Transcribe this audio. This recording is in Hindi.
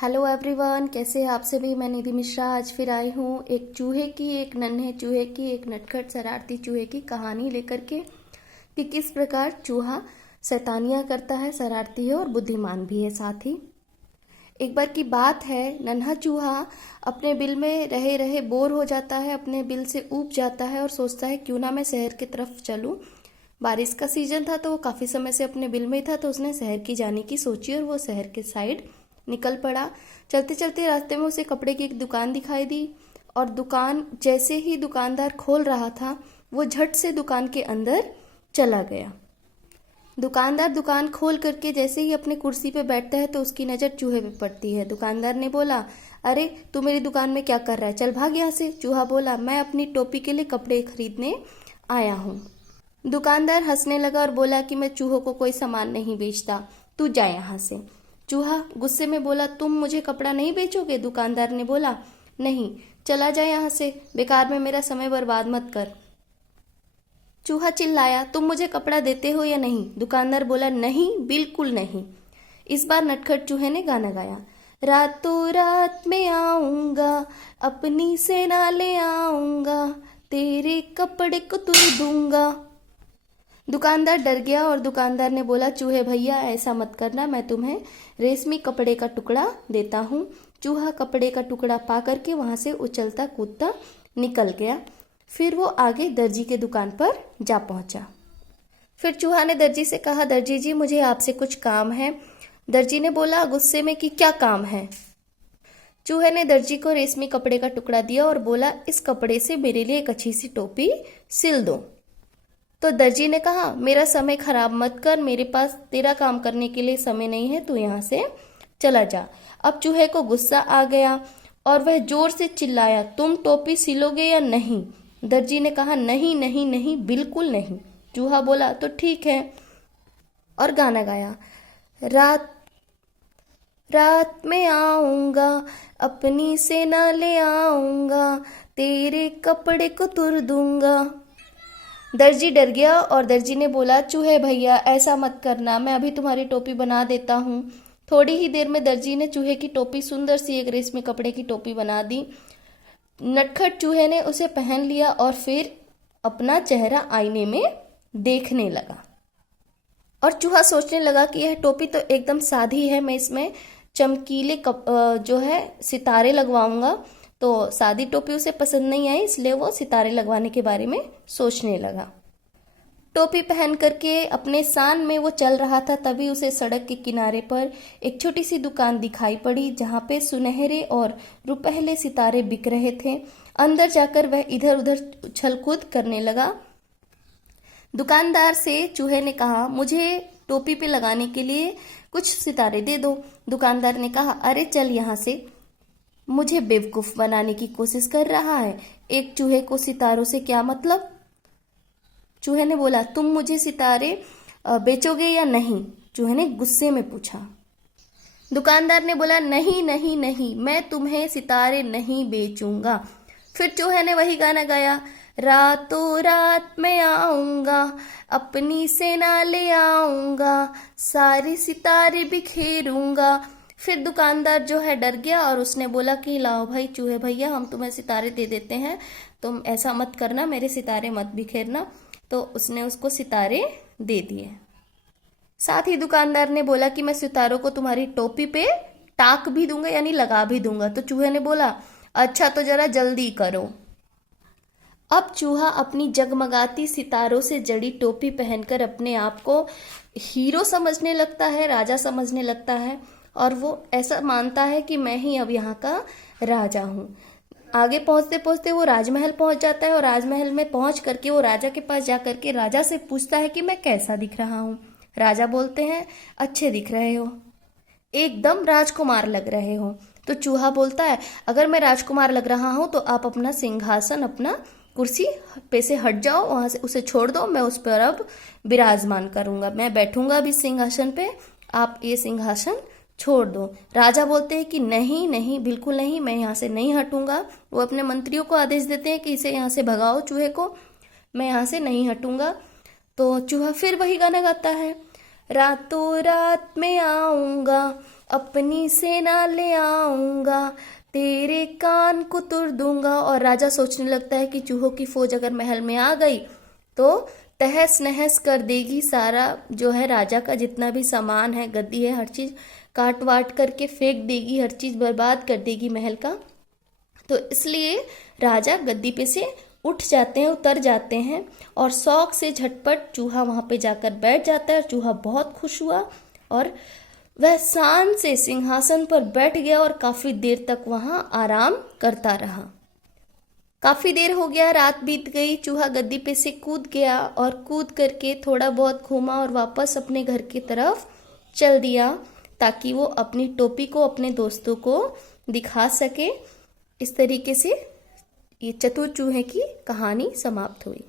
हेलो एवरीवन, कैसे हैं आप सभी। मैं निधि मिश्रा आज फिर आई हूँ एक नन्हे चूहे की, एक नटखट शरारती चूहे की कहानी लेकर के कि किस प्रकार चूहा शैतानियाँ करता है, शरारती है और बुद्धिमान भी है साथ ही। एक बार की बात है, नन्हा चूहा अपने बिल में रहे रहे बोर हो जाता है, अपने बिल से ऊब जाता है और सोचता है क्यों ना मैं शहर की तरफ चलूं। बारिश का सीजन था तो वो काफ़ी समय से अपने बिल में ही था, तो उसने शहर की जाने की सोची और वो शहर के साइड निकल पड़ा। चलते चलते रास्ते में उसे कपड़े की एक दुकान दिखाई दी और दुकान जैसे ही दुकानदार खोल रहा था वो झट से दुकान के अंदर चला गया। दुकानदार दुकान खोल करके जैसे ही अपनी कुर्सी पे बैठता है तो उसकी नज़र चूहे पे पड़ती है। दुकानदार ने बोला, अरे तू मेरी दुकान में क्या कर रहा है, चल भाग यहाँ से। चूहा बोला, मैं अपनी टोपी के लिए कपड़े खरीदने आया हूँ। दुकानदार हंसने लगा और बोला कि मैं चूहों को कोई सामान नहीं बेचता, तू जा यहाँ से। चूहा गुस्से में बोला, तुम मुझे कपड़ा नहीं बेचोगे। दुकानदार ने बोला, नहीं, चला जा यहाँ से, बेकार में मेरा समय बर्बाद मत कर। चूहा चिल्लाया, तुम मुझे कपड़ा देते हो या नहीं। दुकानदार बोला, नहीं, बिल्कुल नहीं। इस बार नटखट चूहे ने गाना गाया, रातों रात में आऊंगा, अपनी सेना ले आऊंगा, तेरे कपड़े को तुड़ दूंगा। दुकानदार डर गया और दुकानदार ने बोला, चूहे भैया ऐसा मत करना, मैं तुम्हें रेशमी कपड़े का टुकड़ा देता हूँ। चूहा कपड़े का टुकड़ा पा करके वहां से उछलता कूदता निकल गया। फिर वो आगे दर्जी के दुकान पर जा पहुंचा। फिर चूहा ने दर्जी से कहा, दर्जी जी मुझे आपसे कुछ काम है। दर्जी ने बोला गुस्से में कि क्या काम है। चूहे ने दर्जी को रेशमी कपड़े का टुकड़ा दिया और बोला, इस कपड़े से मेरे लिए एक अच्छी सी टोपी सिल दो। तो दर्जी ने कहा, मेरा समय खराब मत कर, मेरे पास तेरा काम करने के लिए समय नहीं है, तू यहाँ से चला जा। अब चूहे को गुस्सा आ गया और वह जोर से चिल्लाया, तुम टोपी सिलोगे या नहीं। दर्जी ने कहा, नहीं नहीं नहीं, बिल्कुल नहीं। चूहा बोला, तो ठीक है, और गाना गाया, रात रात में आऊंगा, अपनी सेना ले आऊंगा, तेरे कपड़े को तुर दूंगा। दर्जी डर गया और दर्जी ने बोला, चूहे भैया ऐसा मत करना, मैं अभी तुम्हारी टोपी बना देता हूँ। थोड़ी ही देर में दर्जी ने चूहे की टोपी, सुंदर सी एक रेशमी कपड़े की टोपी बना दी। नटखट चूहे ने उसे पहन लिया और फिर अपना चेहरा आईने में देखने लगा। और चूहा सोचने लगा कि यह टोपी तो एकदम सादी है, मैं इसमें चमकीले जो है सितारे लगवाऊंगा। तो सादी टोपी उसे पसंद नहीं आई, इसलिए वो सितारे लगवाने के बारे में सोचने लगा। टोपी पहन करके अपने शान में वो चल रहा था, तभी उसे सड़क के किनारे पर एक छोटी सी दुकान दिखाई पड़ी जहाँ पे सुनहरे और रुपहले सितारे बिक रहे थे। अंदर जाकर वह इधर उधर उछल कूद करने लगा। दुकानदार से चूहे ने कहा, मुझे टोपी पे लगाने के लिए कुछ सितारे दे दो। दुकानदार ने कहा, अरे चल यहाँ से, मुझे बेवकूफ बनाने की कोशिश कर रहा है, एक चूहे को सितारों से क्या मतलब। चूहे ने बोला, तुम मुझे सितारे बेचोगे या नहीं। चूहे ने गुस्से में पूछा। दुकानदार ने बोला, नहीं नहीं नहीं, मैं तुम्हें सितारे नहीं बेचूंगा। फिर चूहे ने वही गाना गाया, रातों रात में आऊंगा, अपनी सेना ले आऊंगा, सारे सितारे बिखेरूंगा। फिर दुकानदार जो है डर गया और उसने बोला कि लाओ भाई चूहे भैया, हम तुम्हें सितारे दे देते हैं, तुम ऐसा मत करना, मेरे सितारे मत बिखेरना। तो उसने उसको सितारे दे दिए। साथ ही दुकानदार ने बोला कि मैं सितारों को तुम्हारी टोपी पे टाक भी दूंगा, यानी लगा भी दूंगा। तो चूहे ने बोला, अच्छा तो जरा जल्दी करो। अब चूहा अपनी जगमगाती सितारों से जड़ी टोपी पहनकर अपने आप को हीरो समझने लगता है, राजा समझने लगता है, और वो ऐसा मानता है कि मैं ही अब यहाँ का राजा हूँ। आगे पहुंचते पहुंचते वो राजमहल पहुंच जाता है और राजमहल में पहुंच करके वो राजा के पास जा करके राजा से पूछता है कि मैं कैसा दिख रहा हूँ। राजा बोलते हैं, अच्छे दिख रहे हो, एकदम राजकुमार लग रहे हो। तो चूहा बोलता है, अगर मैं राजकुमार लग रहा हूँ तो आप अपना सिंहासन, अपना कुर्सी पे से हट जाओ, वहां से उसे छोड़ दो, मैं उस पर अब विराजमान करूंगा, मैं बैठूंगा भी सिंहासन पे, आप ये सिंहासन छोड़ दो। राजा बोलते हैं कि नहीं नहीं, बिल्कुल नहीं, मैं यहाँ से नहीं हटूंगा। वो अपने मंत्रियों को आदेश देते हैं कि इसे यहाँ से भगाओ, चूहे को, मैं यहाँ से नहीं हटूंगा। तो चूहा फिर वही गाना गाता है, रातों रात में आऊंगा, अपनी सेना ले आऊंगा, तेरे कान को तुर दूंगा। और राजा सोचने लगता है कि चूहों की फौज अगर महल में आ गई तो तहस नहस कर देगी, सारा जो है राजा का जितना भी सामान है, गद्दी है, हर चीज काट वाट करके फेंक देगी, हर चीज बर्बाद कर देगी महल का। तो इसलिए राजा गद्दी पे से उठ जाते हैं, उतर जाते हैं और शौक से झटपट चूहा वहां पे जाकर बैठ जाता है। चूहा बहुत खुश हुआ और वह शान से सिंहासन पर बैठ गया और काफी देर तक वहां आराम करता रहा। काफी देर हो गया, रात बीत गई, चूहा गद्दी पे से कूद गया और कूद करके थोड़ा बहुत घूमा और वापस अपने घर की तरफ चल दिया ताकि वो अपनी टोपी को अपने दोस्तों को दिखा सके। इस तरीके से ये चतुर चूहे की कहानी समाप्त हुई।